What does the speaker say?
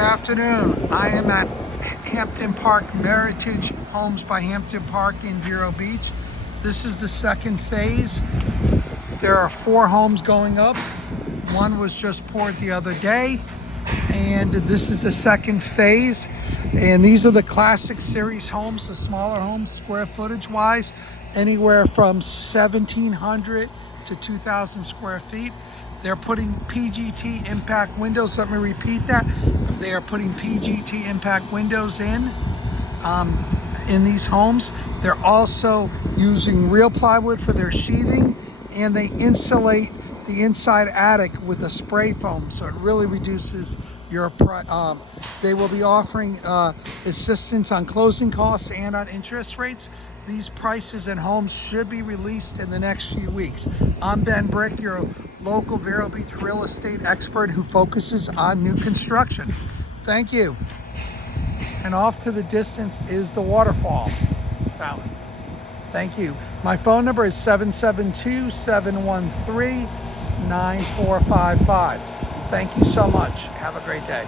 afternoon. I am at Hampton Park, Meritage Homes by Hampton Park in Vero Beach. This is the second phase. There are 4 homes going up. One was just poured the other day, and this is the second phase. And these are the classic series homes, the smaller homes, square footage wise, anywhere from 1,700 to 2,000 square feet. They're putting PGT impact windows. Let me repeat that. They are putting PGT impact windows in these homes. They're also using real plywood for their sheathing, and they insulate the inside attic with a spray foam, so it really reduces your they will be offering assistance on closing costs and on interest rates. These prices and homes should be released in the next few weeks. I'm Ben Bryk, your local Vero Beach real estate expert who focuses on new construction. Thank you. And off to the distance is the waterfall fountain. Thank you. My phone number is 772-713-9455. Thank you so much. Have a great day.